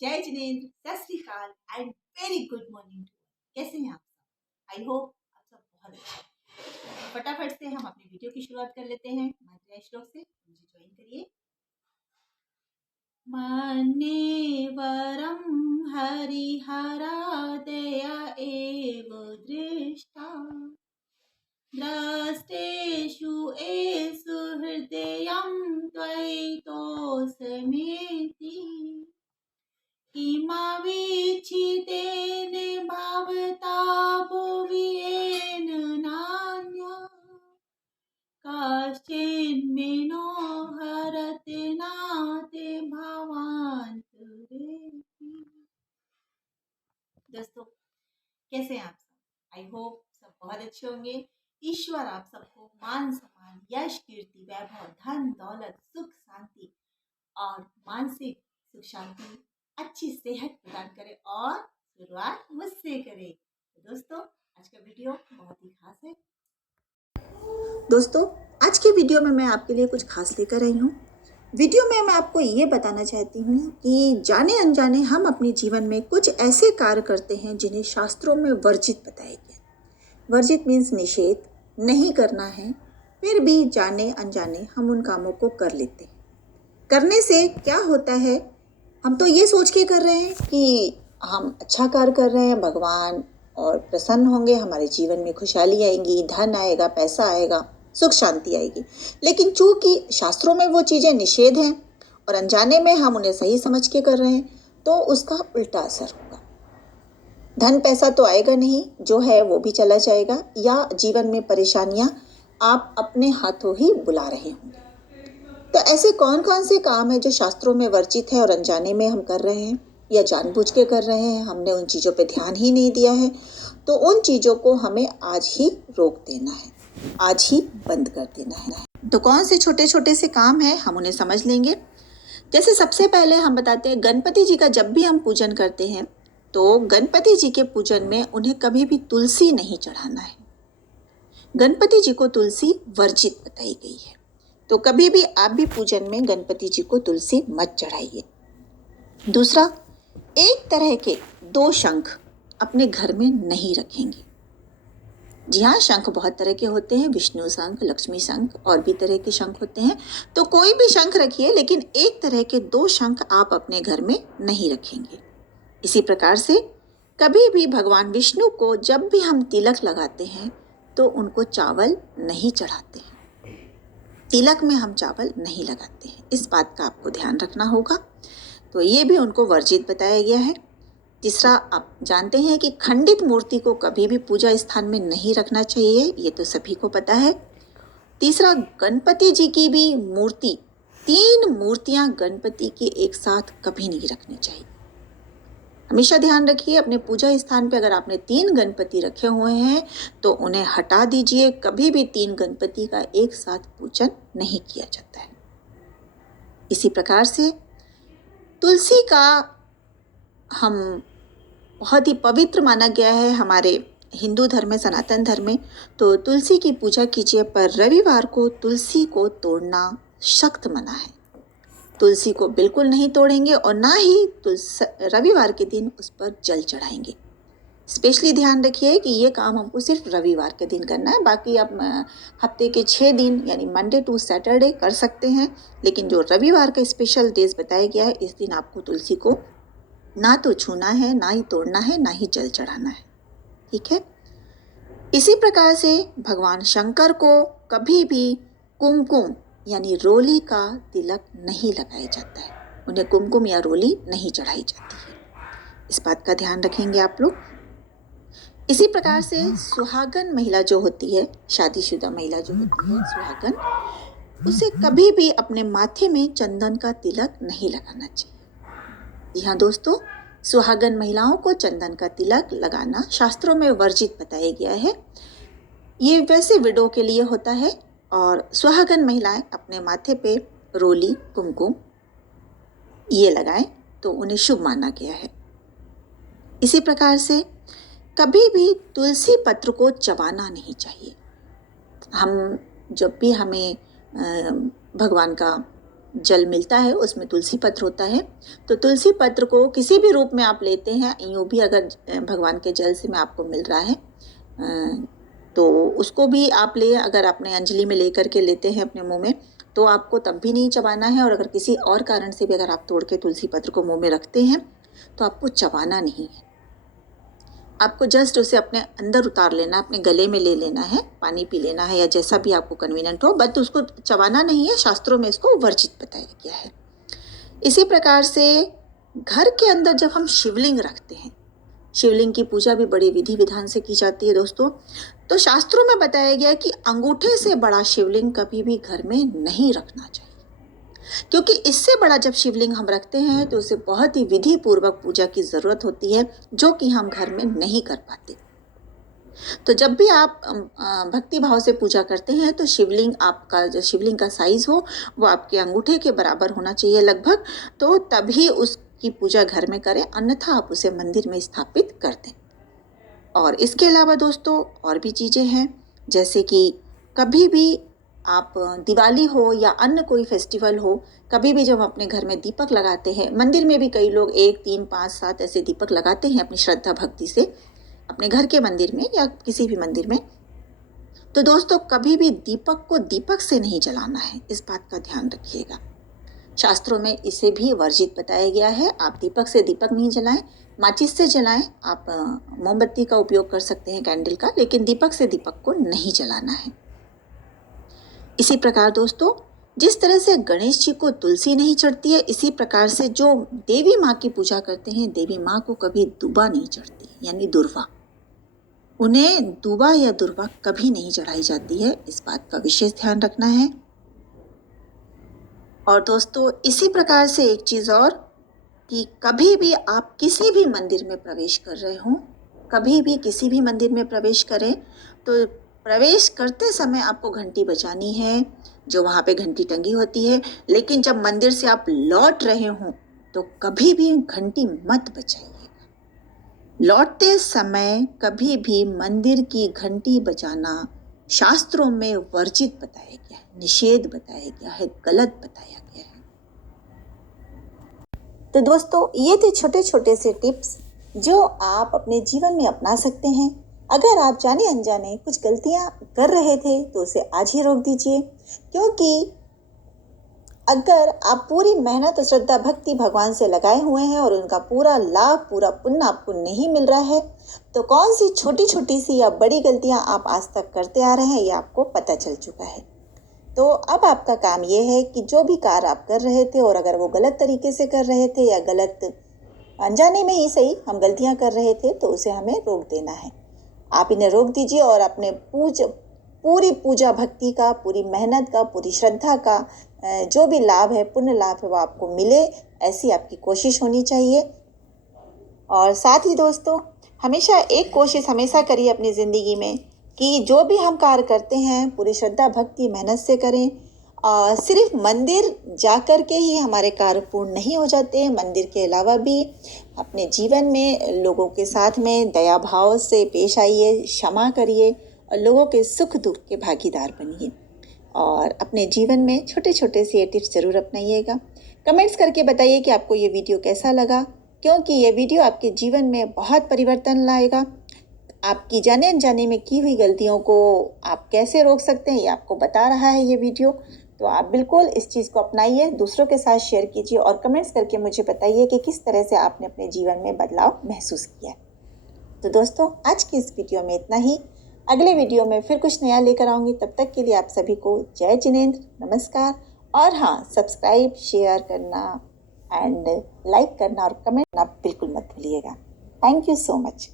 जय जिनेंद्र, सत श्री अकाल एंड वेरी गुड मॉर्निंग। कैसे हैं आप सब? आई होप आप सब बहुत अच्छे हैं। फटाफट से हम अपनी वीडियो की शुरुआत कर लेते हैं मंत्र श्लोक से। मुझे ज्वाइन करिए। मन्ये वरम हरिहरादया एव दृष्टा द्रष्टेषु एषु हृदयं त्वयितोऽस्मीति किमवीक्षितेन भवता भुवि येन नान्यः कश्चिन्मेनो हरति नाते भवान्तरेति। दोस्तों, कैसे हैं आप सब? आई होप सब बहुत अच्छे होंगे। ईश्वर आप सबको मान सम्मान, यश, कीर्ति, वैभव, धन, दौलत, सुख, शांति और मानसिक सुख शांति, अच्छी सेहत प्रदान करे और शुरुआत मुझसे करे। तो दोस्तों, आज का वीडियो बहुत ही खास है। दोस्तों, आज के वीडियो में मैं आपके लिए कुछ खास लेकर आई हूँ। वीडियो में मैं आपको ये बताना चाहती हूँ कि जाने अनजाने हम अपने जीवन में कुछ ऐसे कार्य करते हैं जिन्हें शास्त्रों में वर्जित बताया गया। वर्जित मीन्स निषेध, नहीं करना है, फिर भी जाने अनजाने हम उन कामों को कर लेते हैं। करने से क्या होता है, हम तो ये सोच के कर रहे हैं कि हम अच्छा कार्य कर रहे हैं, भगवान और प्रसन्न होंगे, हमारे जीवन में खुशहाली आएगी, धन आएगा, पैसा आएगा, सुख शांति आएगी। लेकिन चूंकि शास्त्रों में वो चीज़ें निषेध हैं और अनजाने में हम उन्हें सही समझ के कर रहे हैं, तो उसका उल्टा असर होगा। धन पैसा तो आएगा नहीं, जो है वो भी चला जाएगा, या जीवन में परेशानियां आप अपने हाथों ही बुला रहे होंगे। तो ऐसे कौन कौन से काम है जो शास्त्रों में वर्जित है और अनजाने में हम कर रहे हैं या जानबूझ के कर रहे हैं, हमने उन चीज़ों पे ध्यान ही नहीं दिया है। तो उन चीज़ों को हमें आज ही रोक देना है, आज ही बंद कर देना है। तो कौन से छोटे छोटे से काम है, हम उन्हें समझ लेंगे। जैसे सबसे पहले हम बताते हैं, गणपति जी का जब भी हम पूजन करते हैं तो गणपति जी के पूजन में उन्हें कभी भी तुलसी नहीं चढ़ाना है। गणपति जी को तुलसी वर्जित बताई गई है, तो कभी भी आप भी पूजन में गणपति जी को तुलसी मत चढ़ाइए। दूसरा, एक तरह के दो शंख अपने घर में नहीं रखेंगे। जी हाँ, शंख बहुत तरह के होते हैं, विष्णु शंख, लक्ष्मी शंख और भी तरह के शंख होते हैं। तो कोई भी शंख रखिए, लेकिन एक तरह के दो शंख आप अपने घर में नहीं रखेंगे। इसी प्रकार से कभी भी भगवान विष्णु को जब भी हम तिलक लगाते हैं तो उनको चावल नहीं चढ़ाते हैं। तिलक में हम चावल नहीं लगाते हैं, इस बात का आपको ध्यान रखना होगा। तो ये भी उनको वर्जित बताया गया है। तीसरा, आप जानते हैं कि खंडित मूर्ति को कभी भी पूजा स्थान में नहीं रखना चाहिए, ये तो सभी को पता है। तीसरा, गणपति जी की भी मूर्ति, 3 मूर्तियां गणपति की एक साथ कभी नहीं रखनी चाहिए। हमेशा ध्यान रखिए, अपने पूजा स्थान पे अगर आपने 3 गणपति रखे हुए हैं तो उन्हें हटा दीजिए। कभी भी 3 गणपति का एक साथ पूजन नहीं किया जाता है। इसी प्रकार से तुलसी का हम बहुत ही पवित्र माना गया है हमारे हिंदू धर्म में, सनातन धर्म में। तो तुलसी की पूजा कीजिए, पर रविवार को तुलसी को तोड़ना सख्त मना है। तुलसी को बिल्कुल नहीं तोड़ेंगे और ना ही रविवार के दिन उस पर जल चढ़ाएंगे। स्पेशली ध्यान रखिए कि ये काम हमको सिर्फ रविवार के दिन करना है। बाकी आप हफ्ते के 6 दिन यानी मंडे टू सैटरडे कर सकते हैं, लेकिन जो रविवार का स्पेशल डेज बताया गया है, इस दिन आपको तुलसी को ना तो छूना है, ना ही तोड़ना है, ना ही जल चढ़ाना है। ठीक है। इसी प्रकार से भगवान शंकर को कभी भी कुमकुम यानी रोली का तिलक नहीं लगाया जाता है, उन्हें कुमकुम या रोली नहीं चढ़ाई जाती है। इस बात का ध्यान रखेंगे आप लोग। इसी प्रकार से सुहागन महिला जो होती है, शादीशुदा महिला जो होती है सुहागन, उसे कभी भी अपने माथे में चंदन का तिलक नहीं लगाना चाहिए। जी हाँ दोस्तों, सुहागन महिलाओं को चंदन का तिलक लगाना शास्त्रों में वर्जित बताया गया है। ये वैसे विडो के लिए होता है और सुहागन महिलाएं अपने माथे पे रोली, कुमकुम ये लगाएं तो उन्हें शुभ माना गया है। इसी प्रकार से कभी भी तुलसी पत्र को चबाना नहीं चाहिए। हम जब भी हमें भगवान का जल मिलता है उसमें तुलसी पत्र होता है। तो तुलसी पत्र को किसी भी रूप में आप लेते हैं, यूँ भी अगर भगवान के जल से में आपको मिल रहा है तो उसको भी आप ले, अगर अपने अंजलि में लेकर के लेते हैं अपने मुंह में तो आपको तब भी नहीं चबाना है। और अगर किसी और कारण से भी अगर आप तोड़ के तुलसी पत्र को मुंह में रखते हैं तो आपको चबाना नहीं है, आपको जस्ट उसे अपने अंदर उतार लेना, अपने गले में ले लेना है, पानी पी लेना है या जैसा भी आपको कन्वीनियंट हो, बट उसको चबाना नहीं है। शास्त्रों में इसको वर्जित बताया गया है। इसी प्रकार से घर के अंदर जब हम शिवलिंग रखते हैं, शिवलिंग की पूजा भी बड़ी विधि विधान से की जाती है दोस्तों। तो शास्त्रों में बताया गया कि अंगूठे से बड़ा शिवलिंग कभी भी घर में नहीं रखना चाहिए, क्योंकि इससे बड़ा जब शिवलिंग हम रखते हैं तो उसे बहुत ही विधि पूर्वक पूजा की ज़रूरत होती है, जो कि हम घर में नहीं कर पाते। तो जब भी आप भक्ति भाव से पूजा करते हैं तो शिवलिंग, आपका जो शिवलिंग का साइज़ हो वो आपके अंगूठे के बराबर होना चाहिए लगभग, तो तभी उसकी पूजा घर में करें, अन्यथा आप उसे मंदिर में स्थापित कर दें। और इसके अलावा दोस्तों और भी चीज़ें हैं, जैसे कि कभी भी आप दिवाली हो या अन्य कोई फेस्टिवल हो, कभी भी जब अपने घर में दीपक लगाते हैं, मंदिर में भी कई लोग 1, 3, 5, 7 ऐसे दीपक लगाते हैं अपनी श्रद्धा भक्ति से अपने घर के मंदिर में या किसी भी मंदिर में। तो दोस्तों कभी भी दीपक को दीपक से नहीं जलाना है, इस बात का ध्यान रखिएगा। शास्त्रों में इसे भी वर्जित बताया गया है। आप दीपक से दीपक नहीं जलाएं, माचिस से जलाएं, आप मोमबत्ती का उपयोग कर सकते हैं, कैंडल का, लेकिन दीपक से दीपक को नहीं जलाना है। इसी प्रकार दोस्तों, जिस तरह से गणेश जी को तुलसी नहीं चढ़ती है, इसी प्रकार से जो देवी माँ की पूजा करते हैं, देवी माँ को कभी दुबा नहीं चढ़ती, यानी दुर्वा, उन्हें दुबा या दुर्वा कभी नहीं चढ़ाई जाती है, इस बात का विशेष ध्यान रखना है। और दोस्तों इसी प्रकार से एक चीज़ और, कि कभी भी आप किसी भी मंदिर में प्रवेश कर रहे हों, कभी भी किसी भी मंदिर में प्रवेश करें तो प्रवेश करते समय आपको घंटी बजानी है, जो वहाँ पे घंटी टंगी होती है। लेकिन जब मंदिर से आप लौट रहे हों तो कभी भी घंटी मत बजाइएगा। लौटते समय कभी भी मंदिर की घंटी बजाना शास्त्रों में वर्जित बताया गया है, निषेध बताया गया है, गलत बताया गया है। तो दोस्तों ये थे छोटे छोटे से टिप्स जो आप अपने जीवन में अपना सकते हैं। अगर आप जाने अनजाने कुछ गलतियां कर रहे थे तो उसे आज ही रोक दीजिए, क्योंकि अगर आप पूरी मेहनत और श्रद्धा भक्ति भगवान से लगाए हुए हैं और उनका पूरा लाभ, पूरा पुण्य आपको नहीं मिल रहा है, तो कौन सी छोटी छोटी सी या बड़ी गलतियां आप आज तक करते आ रहे हैं ये आपको पता चल चुका है। तो अब आपका काम ये है कि जो भी कार्य आप कर रहे थे और अगर वो गलत तरीके से कर रहे थे या गलत अनजाने में ही सही हम गलतियां कर रहे थे, तो उसे हमें रोक देना है। आप इन्हें रोक दीजिए और अपने पूरी पूजा भक्ति का, पूरी मेहनत का, पूरी श्रद्धा का जो भी लाभ है, पुण्य लाभ है, वो आपको मिले, ऐसी आपकी कोशिश होनी चाहिए। और साथ ही दोस्तों हमेशा एक कोशिश हमेशा करिए अपनी ज़िंदगी में कि जो भी हम कार्य करते हैं पूरी श्रद्धा भक्ति मेहनत से करें। सिर्फ मंदिर जाकर के ही हमारे कार्य पूर्ण नहीं हो जाते, मंदिर के अलावा भी अपने जीवन में लोगों के साथ में दया भाव से पेश आइए, क्षमा करिए और लोगों के सुख दुख के भागीदार बनिए। और अपने जीवन में छोटे छोटे से ये टिप्स ज़रूर अपनाइएगा। कमेंट्स करके बताइए कि आपको ये वीडियो कैसा लगा, क्योंकि ये वीडियो आपके जीवन में बहुत परिवर्तन लाएगा। आपकी जाने अनजाने में की हुई गलतियों को आप कैसे रोक सकते हैं ये आपको बता रहा है ये वीडियो। तो आप बिल्कुल इस चीज़ को अपनाइए, दूसरों के साथ शेयर कीजिए और कमेंट्स करके मुझे बताइए कि किस तरह से आपने अपने जीवन में बदलाव महसूस किया। तो दोस्तों आज की इस वीडियो में इतना ही। अगले वीडियो में फिर कुछ नया लेकर आऊँगी। तब तक के लिए आप सभी को जय जिनेंद्र, नमस्कार। और हाँ, सब्सक्राइब, शेयर करना एंड लाइक करना और कमेंट करना बिल्कुल मत भूलिएगा। Thank you so much.